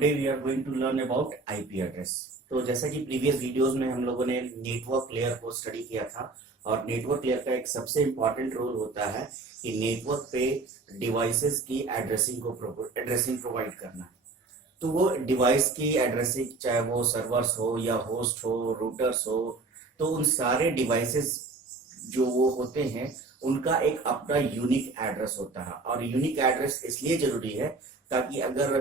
Today we are going to learn about IP address. तो जैसा कि प्रीवियस वीडियोस में हम लोगों ने नेटवर्क लेयर को स्टडी किया था और नेटवर्क लेयर का एक सबसे इम्पॉर्टेंट रोल होता है कि नेटवर्क पे डिवाइसेस की एड्रेसिंग प्रोवाइड करना। तो वो डिवाइस की एड्रेसिंग, चाहे वो सर्वर्स हो या होस्ट हो, रूटर्स हो, तो उन सारे डिवाइसेस जो वो होते हैं उनका एक अपना यूनिक एड्रेस होता है। और यूनिक एड्रेस इसलिए जरूरी है ताकि अगर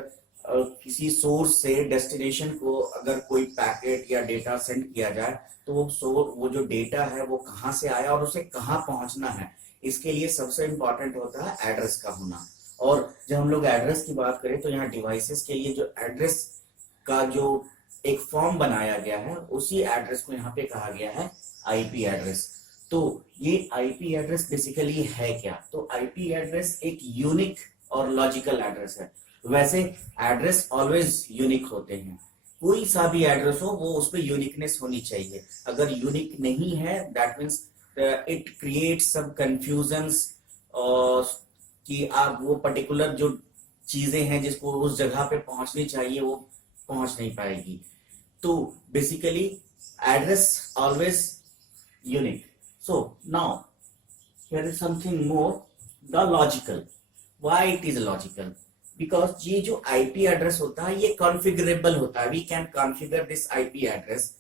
किसी सोर्स से डेस्टिनेशन को अगर कोई पैकेट या डेटा सेंड किया जाए तो वो जो डेटा है वो कहाँ से आया और उसे कहाँ पहुंचना है, इसके लिए सबसे इंपॉर्टेंट होता है एड्रेस का होना। और जब हम लोग एड्रेस की बात करें तो यहाँ डिवाइसेस के लिए जो एड्रेस का जो एक फॉर्म बनाया गया है उसी एड्रेस को यहाँ पे कहा गया है आईपी एड्रेस। तो ये आईपी एड्रेस बेसिकली है क्या? तो आईपी एड्रेस एक यूनिक और लॉजिकल एड्रेस है। वैसे एड्रेस ऑलवेज यूनिक होते हैं, कोई सा भी एड्रेस हो वो उसमें यूनिकनेस होनी चाहिए। अगर यूनिक नहीं है that means it create some confusions कि आप वो पर्टिकुलर जो चीजें हैं जिसको उस जगह पे पहुंचनी चाहिए वो पहुंच नहीं पाएगी। तो basically address always unique. So now here is something more, the logical. Why it is logical? Because ये जो IP एड्रेस होता है ये कॉन्फ़िगरेबल होता है। We can configure this IP address.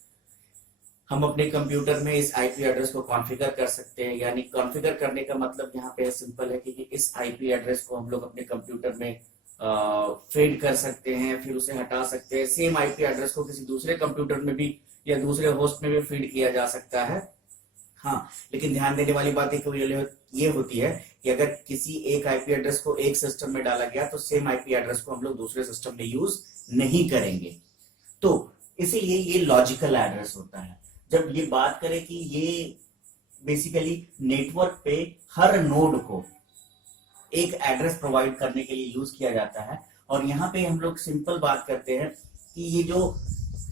हम अपने कंप्यूटर में इस IP एड्रेस को कॉन्फ़िगर कर सकते हैं। यानी कॉन्फ़िगर करने का मतलब यहाँ पे सिंपल है कि इस IP एड्रेस को हम लोग अपने कंप्यूटर में फीड कर सकते हैं, फिर उसे हटा सकते हैं। सेम IP एड्रेस को किसी दूसरे कंप्यूटर में भी या दूसरे होस्ट में भी फीड किया जा सकता है। हाँ, लेकिन ध्यान देने वाली बात ये होती है कि अगर किसी एक आईपी एड्रेस को एक सिस्टम में डाला गया तो सेम आईपी एड्रेस को हम लोग दूसरे सिस्टम में यूज नहीं करेंगे। तो इसीलिए ये लॉजिकल एड्रेस होता है। जब ये बात करें कि ये बेसिकली नेटवर्क पे हर नोड को एक एड्रेस प्रोवाइड करने के लिए यूज किया जाता है। और यहाँ पे हम लोग सिंपल बात करते हैं कि ये जो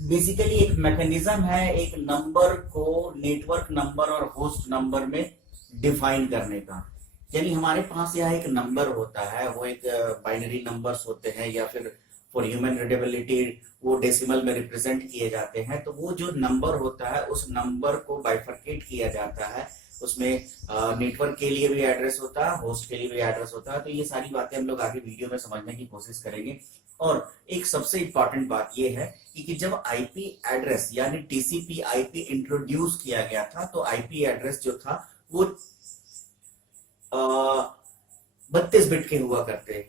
बेसिकली एक मैकेनिज्म है एक नंबर को नेटवर्क नंबर और होस्ट नंबर में डिफाइन करने का। यानी हमारे पास यहाँ एक नंबर होता है, वो एक बाइनरी नंबर्स होते हैं या फिर फॉर ह्यूमन रीडेबिलिटी वो डेसिमल में रिप्रेजेंट किए जाते हैं। तो वो जो नंबर होता है उस नंबर को बाइफरकेट किया जाता है। उसमें नेटवर्क के लिए भी एड्रेस होता है, होस्ट के लिए भी एड्रेस होता है। तो ये सारी बातें हम लोग आगे वीडियो में समझने की कोशिश करेंगे। और एक सबसे इंपॉर्टेंट बात ये है कि जब आईपी एड्रेस यानी टीसीपी आईपी इंट्रोड्यूस किया गया था तो आईपी एड्रेस जो था वो 32 बिट के हुआ करते।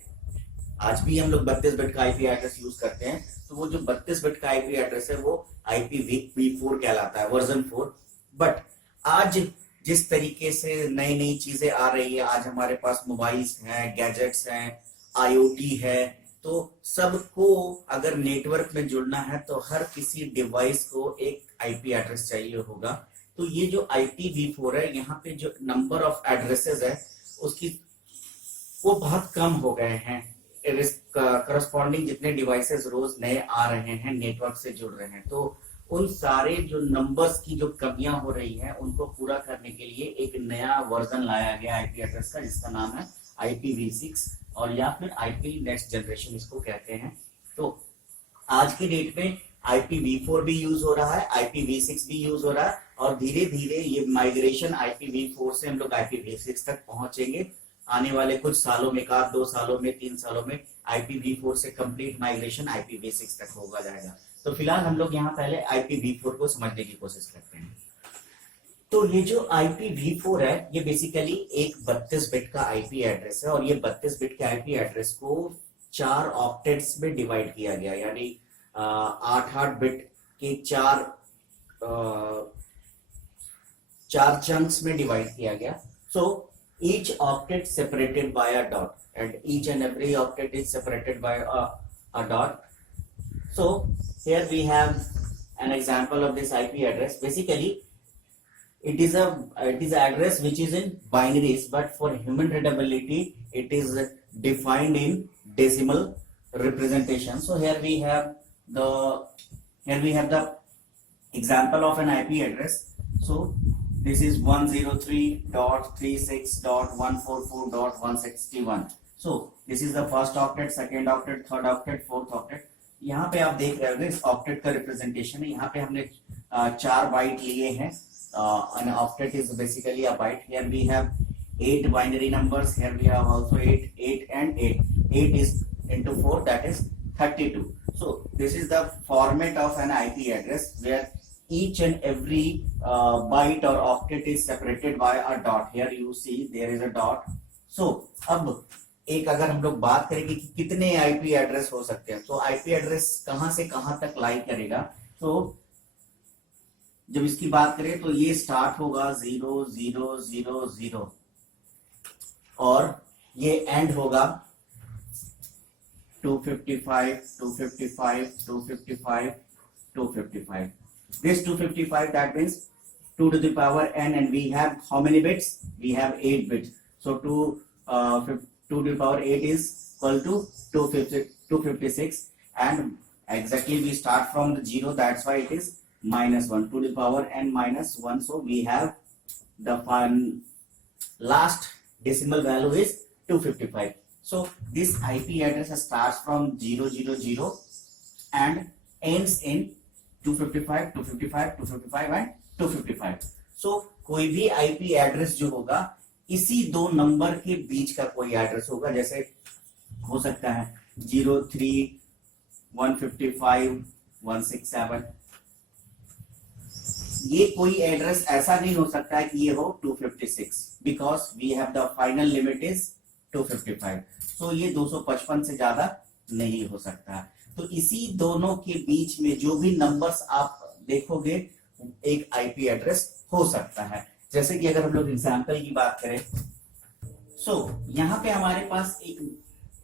आज भी हम लोग 32 बिट का आईपी एड्रेस यूज करते हैं। तो वो जो 32 बिट का आईपी एड्रेस है वो IPv4 कहलाता है, वर्जन 4। बट आज जिस तरीके से नई नई चीजें आ रही है, आज हमारे पास मोबाइल्स हैं, गैजेट्स हैं, IoT है, तो सबको अगर नेटवर्क में जुड़ना है तो हर किसी डिवाइस को एक आईपी एड्रेस चाहिए होगा। तो ये जो IPv4 है, यहाँ पे जो नंबर ऑफ एड्रेसेस है उसकी वो बहुत कम हो गए हैं। करस्पॉन्डिंग जितने डिवाइसेस रोज नए आ रहे हैं नेटवर्क से जुड़ रहे हैं, तो उन सारे जो नंबर्स की जो कमियां हो रही हैं उनको पूरा करने के लिए एक नया वर्जन लाया गया आईपी एड्रेस का, जिसका नाम है IPv6 और या फिर IP नेक्स्ट जनरेशन इसको कहते हैं। तो आज के डेट में IPv4 भी यूज हो रहा है, IPv6 भी यूज हो रहा है और धीरे धीरे ये माइग्रेशन IPv4 से हम लोग IPv6 तक पहुंचेंगे। आने वाले कुछ सालों में, 1-2 सालों में, 3 सालों में IPv4 से कंप्लीट माइग्रेशन IPv6 तक होगा जाएगा। तो फिलहाल हम लोग यहाँ पहले IPv4 को समझने की कोशिश करते हैं। तो ये जो IPv4 है ये बेसिकली एक 32 बिट का आईपी एड्रेस है और ये 32 बिट के आईपी एड्रेस को 4 ऑक्टेट्स में डिवाइड किया गया। यानी 8-8 बिट के 4 चंक्स में डिवाइड किया गया। So each octet separated by a dot and each and every octet is separated by a dot. So here we have an example of this IP address. Basically, it is an address which is in binaries, but for human readability, it is defined in decimal representation. So here we have the example of an IP address. So this is 103.36.144.161. So this is the first octet, second octet, third octet, fourth octet. यहाँ पे आप देख रहे होंगे इस octet का representation है। यहाँ पे हमने 4 बाइट लिए हैं। An octet is basically a byte. Here we have 8 binary numbers. Here we have also 8 and 8. 8 is into 4, that is 32. So this is the format of an IP address where each and every byte or octet is separated by a dot. Here you see there is a dot. So अब एक अगर हम लोग बात करेंगे कि कितने IP address हो सकते हैं, तो आईपी एड्रेस कहां से कहां तक लाई करेगा, तो जब इसकी बात करें तो ये स्टार्ट होगा 0000 और ये एंड होगा 255 255 255 255. This 255, that means 2 to the power n, and we have how many bits? We have 8 bits. So 2 to the power 8 is equal to 256, and exactly we start from the 0, that's why it is -1 to the power n -1. So we have the last decimal value is 255. So this IP address starts from 000 and ends in 255 255 255 and 255. So कोई भी IP address जो होगा इसी दो number के बीच का कोई address होगा, जैसे हो सकता है 03 155 167. ये कोई एड्रेस ऐसा नहीं हो सकता है कि ये हो 256, because we have the final limit is 255. तो ये 255 से ज्यादा नहीं हो सकता. तो इसी दोनों के बीच में जो भी नंबर्स आप देखोगे एक आईपी एड्रेस हो सकता है. जैसे कि अगर हम लोग एग्जांपल की बात करें, यहाँ पे हमारे पास एक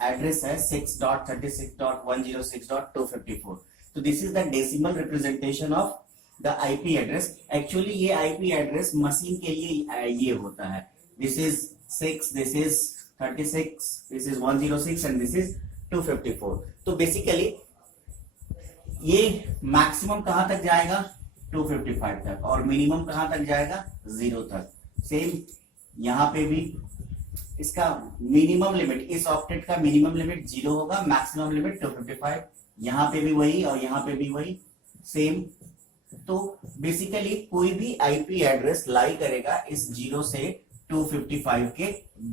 एड्रेस है 6.36.106.254. तो this is the decimal representation of the IP address. Actually ये आईपी एड्रेस मशीन के लिए ये होता है. This is 6, this is 36, this is 106 and this is 254. तो बेसिकली ये मैक्सिमम कहां तक जाएगा 255 तक, और मिनिमम कहां तक जाएगा 0 तक. सेम यहां पे भी इसका मिनिमम लिमिट, इस ऑक्टेट का मिनिमम लिमिट 0 होगा, मैक्सिमम लिमिट 255. यहां पे भी वही और यहां पे भी वही सेम. तो बेसिकली कोई भी आईपी एड्रेस लाई करेगा इस 0 से 255 के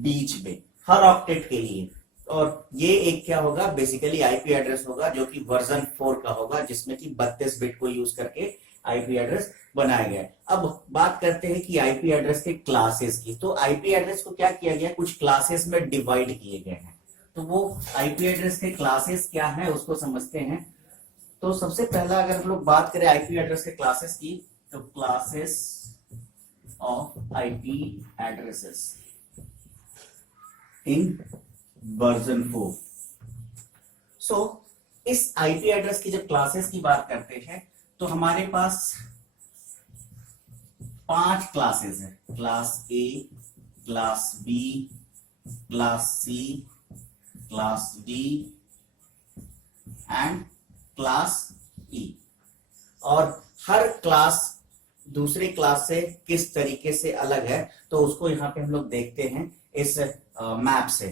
बीच में हर ऑक्टेट के लिए. और ये एक क्या होगा, बेसिकली आईपी एड्रेस होगा जो कि वर्जन 4 का होगा, जिसमें कि 32 बिट को यूज करके आईपी एड्रेस बनाया गया. अब बात करते हैं कि आईपी एड्रेस के क्लासेस की. तो आईपी एड्रेस को क्या किया गया, कुछ क्लासेस में डिवाइड किए गए हैं. तो वो आईपी एड्रेस के क्लासेस क्या है उसको समझते हैं. तो सबसे पहला अगर हम लोग बात करें आईपी एड्रेस के क्लासेस की, तो classes of IP addresses in version 4. सो इस आईपी एड्रेस की जब क्लासेस की बात करते हैं तो हमारे पास 5 क्लासेस है. Class A, class B, class C, class D and class E. और हर क्लास दूसरे क्लास से किस तरीके से अलग है तो उसको यहाँ पे हम लोग देखते हैं इस मैप से.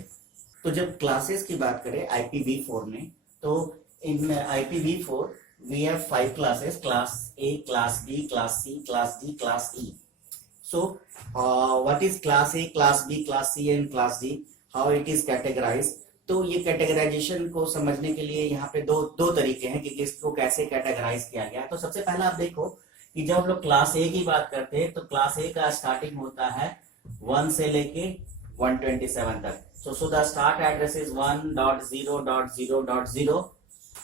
तो जब क्लासेस की बात करें IPv4 में, तो इन IPv4 we have 5 classes: class A, class B, class C, class D, class E. So what is class A, class B, class C and class D? How it is categorized? तो ये categorisation को समझने के लिए यहाँ पे दो तरीके हैं कि इसको कैसे कैटेगराइज किया गया. तो सबसे पहला आप देखो कि जब हम लोग क्लास A की बात करते हैं तो क्लास A का स्टार्टिंग होता है 1 से लेके 127 तक. So the start address is 1.0.0.0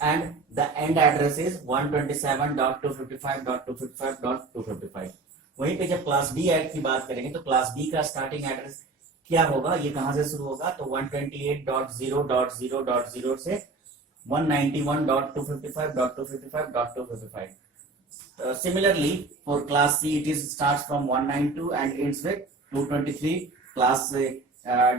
and the end address is 127.255.255.255. वहीं पे जब क्लास B ऐड की बात करेंगे तो क्लास B का स्टार्टिंग एड्रेस क्या होगा, ये कहां से शुरू होगा, तो 128.0.0.0 से 191.255.255.255. Similarly for class C it is starts from 192 and ends with 223. Class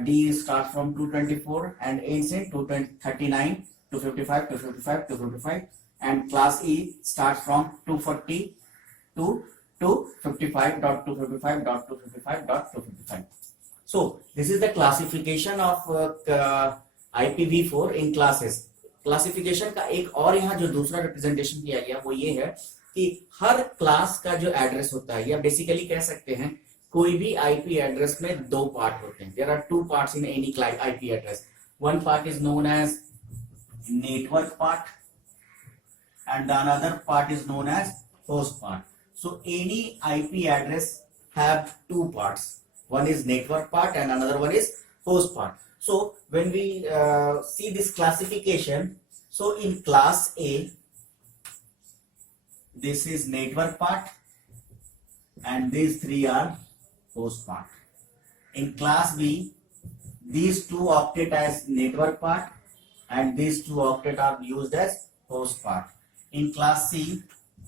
D starts from 224 and ends in 239, 255, 255, 255, and class E starts from 240 to 255.255.255.255. So this is the classification of IPv4 in classes. Classification का एक और यहाँ जो दूसरा representation किया गया वो ये है कि हर क्लास का जो एड्रेस होता है, या बेसिकली कह सकते हैं कोई भी आईपी एड्रेस में दो पार्ट होते हैं. There are two parts in any IP address. One part is known as network part and the another part is known as host part. So any IP address have two parts. One is network part and another one is host part. So when we see this classification, so in class A, this is network part and these three are host part. In class B, these two operate as network part and these two operate are used as host part. In class C,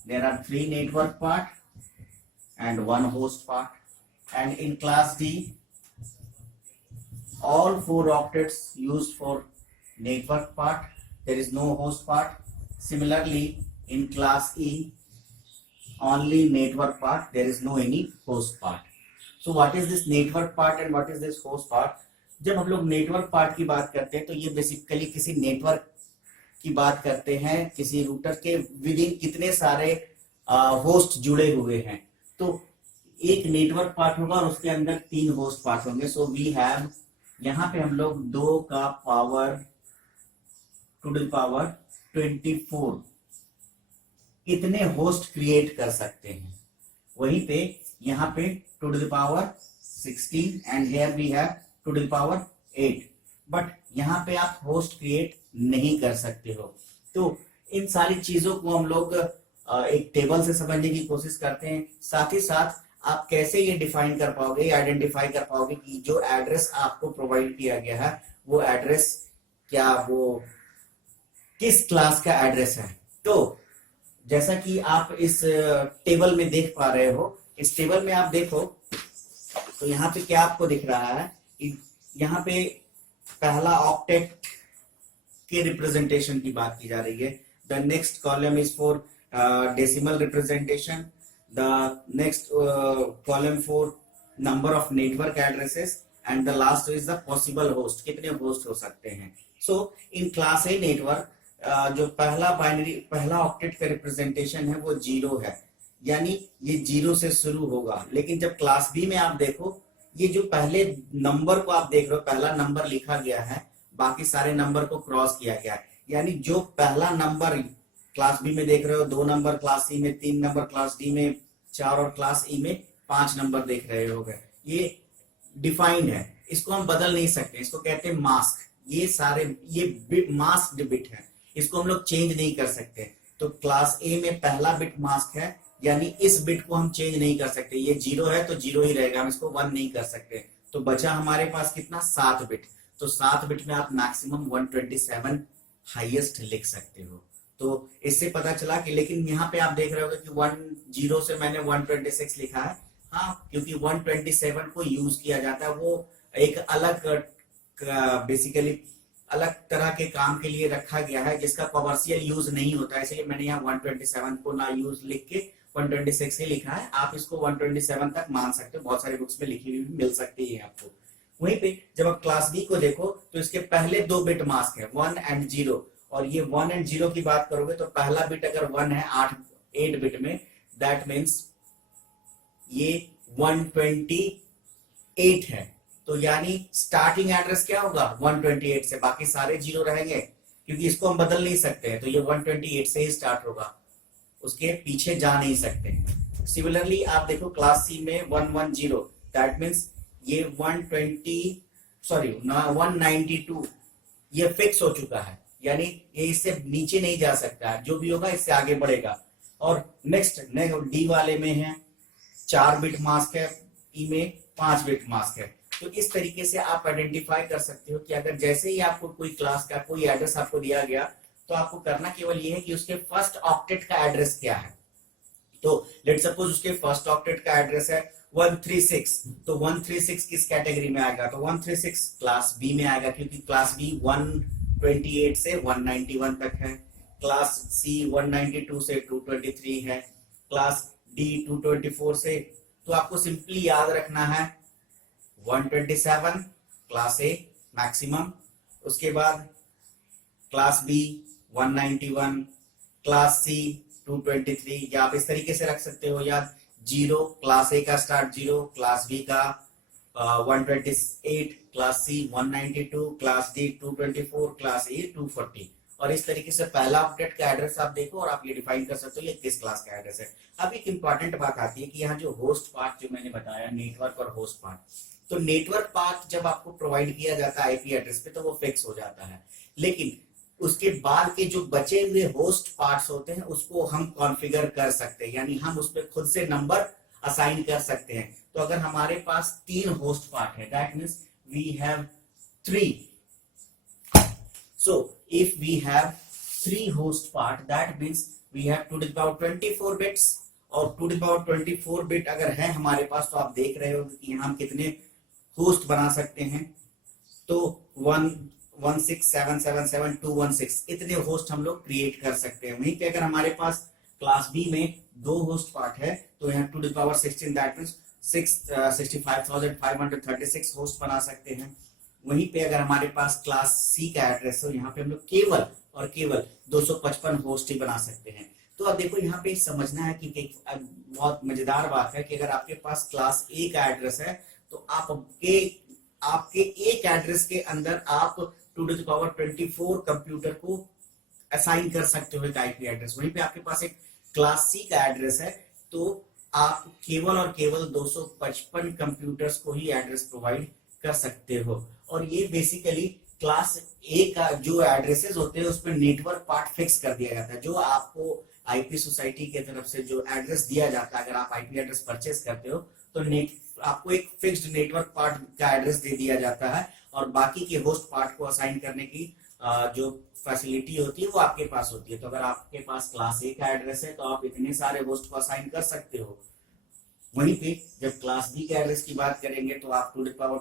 there are three network part and one host part. And in class D, all four octets used for network part. There is no host part. Similarly, in class E, only network part. There is no any host part. So what is this network part and what is this host part? जब हम लोग network part की बात करते हैं तो ये basically किसी नेटवर्क की बात करते हैं, किसी रूटर के विद इन कितने सारे होस्ट जुड़े हुए हैं. तो एक नेटवर्क पार्ट होगा और उसके अंदर तीन होस्ट पार्ट होंगे. सो वी हैव, यहाँ पे हम लोग 2 का पावर टू द पावर 24 इतने होस्ट क्रिएट कर सकते हैं. वहीं पे यहाँ पे to the power 16 and here we have to the power 8. But यहाँ पे आप होस्ट क्रिएट नहीं कर सकते हो. तो इन सारी चीजों को हम लोग एक टेबल से समझने की कोशिश करते हैं. साथ ही साथ आप कैसे ये डिफाइन कर पाओगे, आइडेंटिफाई कर पाओगे कि जो एड्रेस आपको प्रोवाइड किया गया है वो एड्रेस क्या, वो किस क्लास का एड्रेस है. तो जैसा कि आप इस टेबल में देख पा रहे हो, इस टेबल में आप देखो तो यहाँ पे क्या आपको दिख रहा है. यहाँ पे पहला ऑक्टेट के रिप्रेजेंटेशन की बात की जा रही है. The next column is for decimal representation. The next column for number of network addresses and the last is the possible host, कितने होस्ट हो सकते हैं. सो इन क्लास ए नेटवर्क जो पहला ऑक्टेट का रिप्रेजेंटेशन है वो 0 है, यानी ये 0 से शुरू होगा. लेकिन जब क्लास बी में आप देखो, ये जो पहले नंबर को आप देख रहे हो, पहला नंबर लिखा गया है, बाकी सारे नंबर को क्रॉस किया गया है. यानी जो पहला नंबर क्लास बी में देख रहे हो, 2 नंबर क्लास सी में, 3 नंबर क्लास डी में, 4 और क्लास ई में 5 नंबर देख रहे हो गए. ये डिफाइंड है, इसको हम बदल नहीं सकते. इसको कहते हैं मास्क. ये सारे ये मास्क्ड बिट है, इसको हम लोग चेंज नहीं कर सकते. तो क्लास ए में पहला बिट मास्क है, यानी इस बिट को हम चेंज नहीं कर सकते. ये 0 है तो 0 ही रहेगा, हम इसको 1 नहीं कर सकते. तो बचा हमारे पास कितना, 7 बिट. तो 7 बिट में आप मैक्सिमम 127 हाईएस्ट लिख सकते हो. तो इससे पता चला कि, लेकिन यहाँ पे आप देख रहे होगे कि 10 से मैंने 126 लिखा है. हाँ, क्योंकि 127 को यूज किया जाता है, वो एक अलग बेसिकली अलग तरह के काम के लिए रखा गया है जिसका कमर्शियल यूज नहीं होता है. इसलिए मैंने यहाँ 127 को ना यूज लिख के 126 ही लिखा है. आप इसको 127 तक मान सकते हो, बहुत सारे बुक्स में लिखी हुई मिल सकती है आपको. वहीं पे जब आप क्लास बी को देखो तो इसके पहले 2 बिट मास्क है, 1 एंड 0. और ये 1 एंड 0 की बात करोगे तो पहला बिट अगर 1 है 8 बिट में, दैट मीन्स ये 128 है. तो यानी स्टार्टिंग एड्रेस क्या होगा, 128 से, बाकी सारे 0 रहेंगे क्योंकि इसको हम बदल नहीं सकते हैं. तो ये 128 से ही स्टार्ट होगा, उसके पीछे जा नहीं सकते हैं. सिमिलरली आप देखो क्लास सी में 110, दैट मीन्स ये 192 ये फिक्स हो चुका है, यानी ये इससे नीचे नहीं जा सकता है. जो भी होगा इससे आगे बढ़ेगा. और नेक्स्ट डी वाले में है 4 बिट मास्क है, ई में 5 बिट मास्क है. तो इस तरीके से आप आइडेंटिफाई कर सकते हो कि अगर जैसे ही आपको कोई क्लास का कोई एड्रेस आपको दिया गया तो आपको करना केवल ये है कि उसके फर्स्ट ऑक्टेट का एड्रेस क्या है. तो लेट्स सपोज उसके फर्स्ट ऑक्टेट का एड्रेस है 136, तो 136 किस कैटेगरी में आएगा, तो 136 क्लास बी में आएगा क्योंकि क्लास बी 128 से 191 तक है, क्लास सी 192 से 223 है, क्लास डी 224 से. तो आपको सिंपली याद रखना है 127 क्लास ए मैक्सिमम, उसके बाद क्लास बी 191, क्लास सी 223, या आप इस तरीके से रख सकते हो, या 0 क्लास ए का स्टार्ट 0, क्लास बी का 128, class C 192, class D 224, class A 240। और इस तरीके से पहला अपडेट का एड्रेस आप देखो और आप ये डिफाइन कर सकते हो ये किस क्लास का एड्रेस है। अब एक इंपॉर्टेंट बात आती है कि यहाँ जो होस्ट पार्ट जो मैंने बताया, नेटवर्क और होस्ट पार्ट, तो नेटवर्क पार्ट जब आपको प्रोवाइड किया जाता है आईपी एड्रेस पे तो वो फिक्स हो जाता है, लेकिन उसके बाद के जो बचे हुए होस्ट पार्ट्स होते हैं उसको हम कॉन्फ़िगर कर सकते हैं, यानी हम उस पर खुद से नंबर असाइन कर सकते हैं। तो अगर हमारे पास 3 होस्ट पार्ट है, that means we have 3, so if we have 3 host part that means we have 2 to the power 24 bits, और 2 to the power 24 बिट अगर है हमारे पास तो आप देख रहे हो कि हम कितने होस्ट बना सकते हैं, तो 116777216 इतने होस्ट हम लोग क्रिएट कर सकते हैं। वहीं पे अगर हमारे पास क्लास बी में 2 होस्ट पार्ट है तो यहाँ 2 to the power 16 that means 65,536 host बना सकते हैं। वहीं पे अगर हमारे पास क्लास सी का एड्रेस हो, यहाँ पे हम लोग केवल और केवल 255 होस्ट ही बना सकते हैं। तो अब देखो यहाँ पे समझना है कि बहुत मजेदार बात है कि अगर आपके पास क्लास ए का एड्रेस है तो आपके एक एड्रेस के अंदर आप 2 to the power 24 कंप्यूटर को असाइन कर सकते हो एक आईपी एड्रेस। वहीं पे आपके पास एक क्लास सी का एड्रेस है तो आप केवल और केवल 255 कंप्यूटर्स को ही एड्रेस प्रोवाइड कर सकते हो। और ये बेसिकली क्लास ए का जो एड्रेसेस होते हैं उस पर नेटवर्क पार्ट फिक्स कर दिया जाता है। जो आपको आईपी सोसाइटी की तरफ से जो एड्रेस दिया जाता है, अगर आप आईपी एड्रेस परचेस करते हो तो आपको एक फिक्स्ड नेटवर्क पार्ट का एड्रेस दे दिया जाता है, और बाकी के होस्ट पार्ट को असाइन करने की जो फैसिलिटी होती है वो आपके पास होती है। तो अगर आपके पास क्लास ए का एड्रेस है तो आप इतने सारे होस्ट को असाइन कर सकते हो। वहीं पे जब क्लास बी के एड्रेस की बात करेंगे तो आप 2 to the power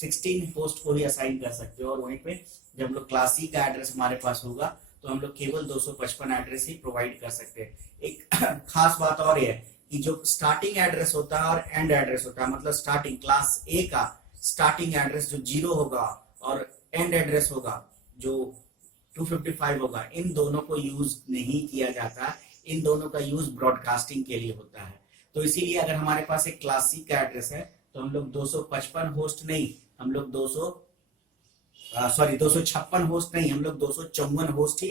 16 होस्ट को ही असाइन कर सकते हो। और वहीं पे जब लोग क्लास सी का एड्रेस हमारे पास होगा तो हम लोग केवल 255 एड्रेस ही प्रोवाइड कर सकते हैं। एक खास बात और ये है कि जो स्टार्टिंग एड्रेस होता है और एंड एड्रेस होता है, मतलब स्टार्टिंग क्लास ए का स्टार्टिंग एड्रेस जो 0 होगा और एंड एड्रेस होगा जो 255 होगा, इन दोनों को यूज नहीं किया जाता, इन दोनों का यूज ब्रॉडकास्टिंग के लिए होता है। तो इसीलिए अगर हमारे पास एक क्लास सी का एड्रेस है तो हम लोग 255 होस्ट नहीं, हम लोग 256 होस्ट नहीं, हम लोग 254 होस्ट ही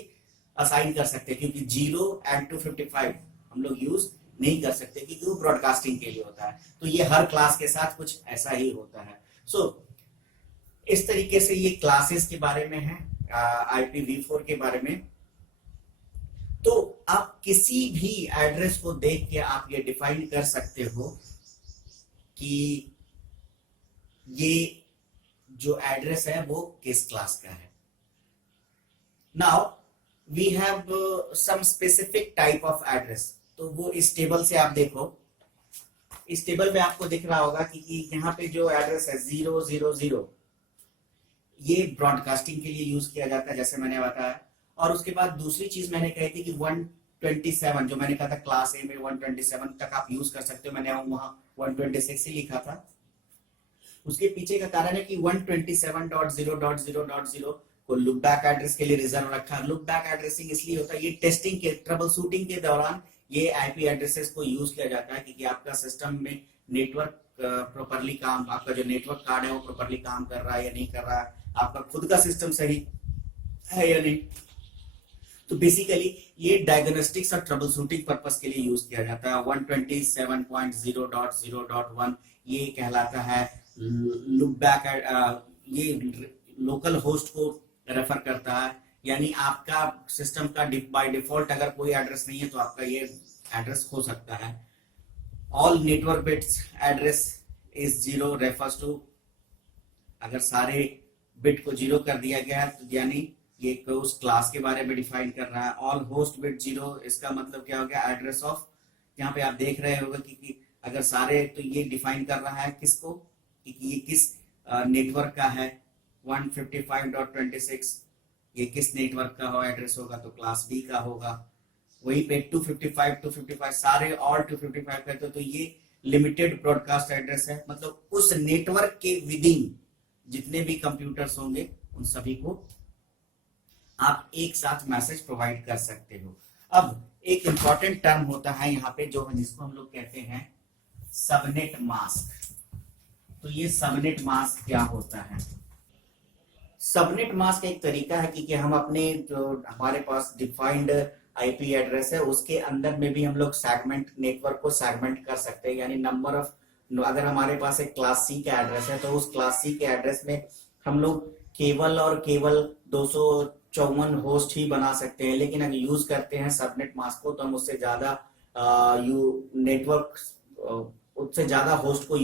असाइन कर सकते हैं, क्योंकि 0 and 255 हम लोग यूज नहीं कर सकते क्योंकि वो ब्रॉडकास्टिंग के लिए होता है। तो ये हर क्लास के साथ कुछ ऐसा ही होता है। इस तरीके से ये क्लासेस के बारे में है, IPv4 के बारे में। तो आप किसी भी एड्रेस को देख के आप ये डिफाइन कर सकते हो कि ये जो एड्रेस है वो किस क्लास का है। Now we have some specific type of address. तो वो इस टेबल से आप देखो, इस टेबल में आपको दिख रहा होगा कि यहाँ पे जो एड्रेस है 000 ये ब्रॉडकास्टिंग के लिए यूज किया जाता है जैसे मैंने बताया। और उसके बाद दूसरी चीज मैंने कही थी कि 127 जो मैंने कहा था क्लास ए में 127 तक आप यूज कर सकते हो, मैंने वहां 126 ही लिखा था। उसके पीछे का कारण है कि 127.0.0.0 को लुप बैक एड्रेस के लिए रिजर्व रखा। लुप बैक एड्रेसिंग इसलिए होता है, ये टेस्टिंग के ट्रबल शूटिंग के दौरान ये आईपी एड्रेसेस को यूज किया जाता है क्योंकि आपका सिस्टम में नेटवर्क प्रॉपरली काम, आपका जो नेटवर्क कार्ड है वो प्रॉपरली काम कर रहा है या नहीं कर रहा है, आपका खुद का सिस्टम सही है या नहीं। तो बेसिकली ये डायग्नोस्टिक्स और ट्रबल शूटिंग पर्पस के लिए यूज किया जाता है। 127.0.0.1 ये कहलाता है लुप बैक, ये लोकल होस्ट को रेफर करता है, यानी आपका सिस्टम का बाय डिफॉल्ट अगर कोई एड्रेस नहीं है तो आपका ये एड्रेस हो सकता है। All network bits address is 0 refers to, अगर सारे बिट को 0 कर दिया गया है तो यानी ये उस क्लास के बारे में डिफाइन कर रहा है। ऑल होस्ट बिट 0, इसका मतलब क्या हो गया, एड्रेस ऑफ, यहाँ पे आप देख रहे होगा कि अगर सारे, तो ये डिफाइन कर रहा है किसको, कि ये किस नेटवर्क का है। 155.26 ये किस नेटवर्क का हो एड्रेस होगा, तो क्लास बी का होगा। वहीं पे 255 सारे और 255 करते तो ये लिमिटेड ब्रॉडकास्ट एड्रेस है, मतलब उस नेटवर्क के विदिन जितने भी कंप्यूटर्स होंगे उन सभी को आप एक साथ मैसेज प्रोवाइड कर सकते हो। अब एक इंपॉर्टेंट टर्म होता है यहाँ पे जो जिसको हम लोग कहते हैं सबनेट मास्क। तो ये सबनेट मास्क क्या होता है? सबनेट मास्क एक तरीका है कि हम अपने जो हमारे पास डिफाइंड आईपी एड्रेस है उसके अंदर में भी हम लोग सेगमेंट नेटवर्क को सेगमेंट कर सकते हैं, यानी नंबर ऑफ, अगर हमारे पास एक क्लास सी का एड्रेस है तो उस क्लास सी के एड्रेस में हम लोग केवल और केवल 254 होस्ट ही बना सकते हैं, लेकिन अगर यूज करते हैं सबनेट मास्क को तो हम उससे ज्यादा नेटवर्क उससे ज्यादा होस्ट को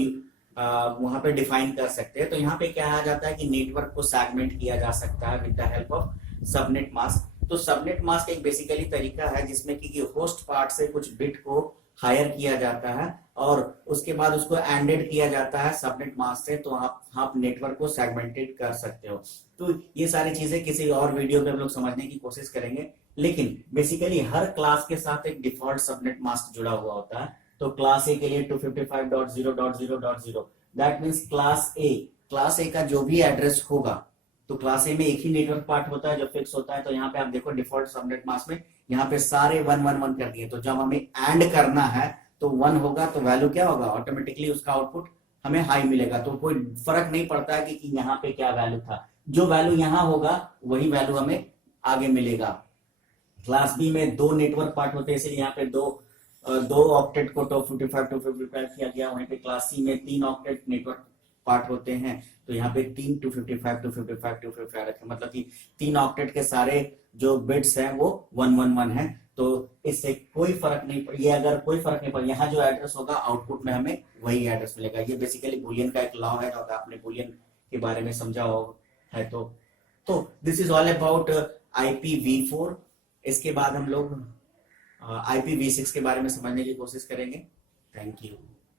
वहां पे डिफाइन कर सकते हैं। तो यहाँ पे क्या आ जाता है कि नेटवर्क को सेगमेंट किया जा सकता है with the help of subnet mask. तो सबनेट मास्क एक बेसिकली तरीका है जिसमें कि होस्ट पार्ट से कुछ बिट को हायर किया जाता है और उसके बाद उसको एंडेड किया जाता है सबनेट मास्क से, तो आप नेटवर्क को सेगमेंटेड कर सकते हो। तो ये सारी चीजें किसी और वीडियो में हम लोग समझने की कोशिश करेंगे, लेकिन बेसिकली हर क्लास के साथ एक डिफॉल्ट सबनेट मास्क जुड़ा हुआ होता है। तो क्लास ए के लिए 255.0.0.0 दैट मीन्स क्लास ए का जो भी एड्रेस होगा, तो क्लास ए में एक ही नेटवर्क पार्ट होता है जो फिक्स होता है। तो यहाँ पे आप देखो डिफॉल्ट सबनेट मास्क में यहाँ पे सारे 111 कर दिए, तो जब हमें एंड करना है तो 1 होगा तो वैल्यू क्या होगा, ऑटोमेटिकली उसका आउटपुट हमें हाई मिलेगा। तो कोई फर्क नहीं पड़ता है कि यहाँ पे क्या वैल्यू था, जो वैल्यू यहाँ होगा वही वैल्यू हमें आगे मिलेगा। क्लास बी में 2 नेटवर्क पार्ट होते हैं, इसलिए यहाँ पे दो ऑक्टेट को 255 किया गया। वहीं पे क्लास सी में 3 ऑक्टेट नेटवर्क पार्ट होते हैं, तो यहाँ पे 3 255 रखे, मतलब कि 3 ऑक्टेट के सारे जो बिट्स हैं वो 111 है। तो इससे कोई फर्क नहीं पड़, ये अगर कोई फर्क नहीं पड़, यहाँ जो एड्रेस होगा आउटपुट में हमें वही एड्रेस मिलेगा। ये बेसिकली बुलियन का एक लॉ है, अगर आपने बुलियन के बारे में समझा हो है तो this is all about IPv4। इसके बाद हम लोग IPv6 के बारे में समझने की कोशिश करेंगे। Thank you.